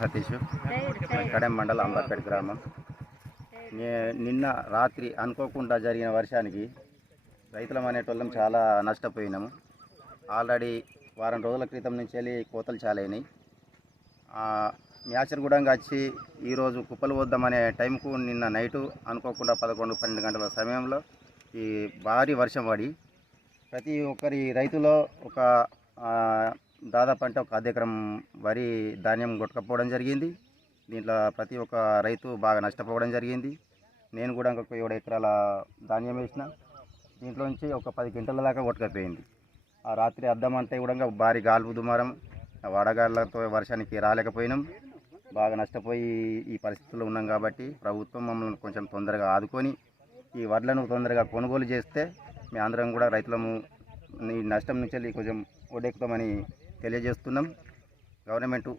బండ్లు సతీష్, కడెం మండలం అంబర్పేట గ్రామం. నిన్న రాత్రి అనుకోకుండా జరిగిన వర్షానికి రైతులం అనేటోళ్ళం చాలా నష్టపోయినాము. ఆల్రెడీ వారం రోజుల క్రితం నుంచి వెళ్ళి కోతలు చాలా అయినాయి. మ్యాచర్గూడెంకి వచ్చి ఈరోజు కుప్పలు పోద్దామనే టైంకు నిన్న నైటు అనుకోకుండా 11-12 గంటల సమయంలో ఈ భారీ వర్షం పడి ప్రతి ఒక్కరి రైతులో ఒక దాదాపు అంటే ఒక 10 ఎకరం వరి ధాన్యం కొట్టుకపోవడం జరిగింది. దీంట్లో ప్రతి ఒక్క రైతు బాగా నష్టపోవడం జరిగింది. నేను కూడా ఇంకొక 7 ఎకరాల ధాన్యం వేసిన, దీంట్లోంచి ఒక 10 క్వింటాల దాకా కొట్టుకపోయింది. ఆ రాత్రి అర్ధమంతా కూడా భారీ గాలుపు దుమారం, వడగాళ్లతో వర్షానికి రాలేకపోయినాం. బాగా నష్టపోయి ఈ పరిస్థితుల్లో ఉన్నాం. కాబట్టి ప్రభుత్వం మమ్మల్ని కొంచెం తొందరగా ఆదుకొని ఈ వడ్లను తొందరగా కొనుగోలు చేస్తే మేము అందరం కూడా రైతులము ఈ నష్టం నుంచి వెళ్ళి కొంచెం ఒడ్డెక్కుతామని తెలియజేస్తున్నాం. గవర్నమెంటు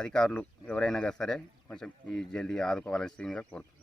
అధికారులు ఎవరైనా సరే కొంచెం ఈ జల్దీ ఆదుకోవాల్సిందిగా కోరుతున్నాం.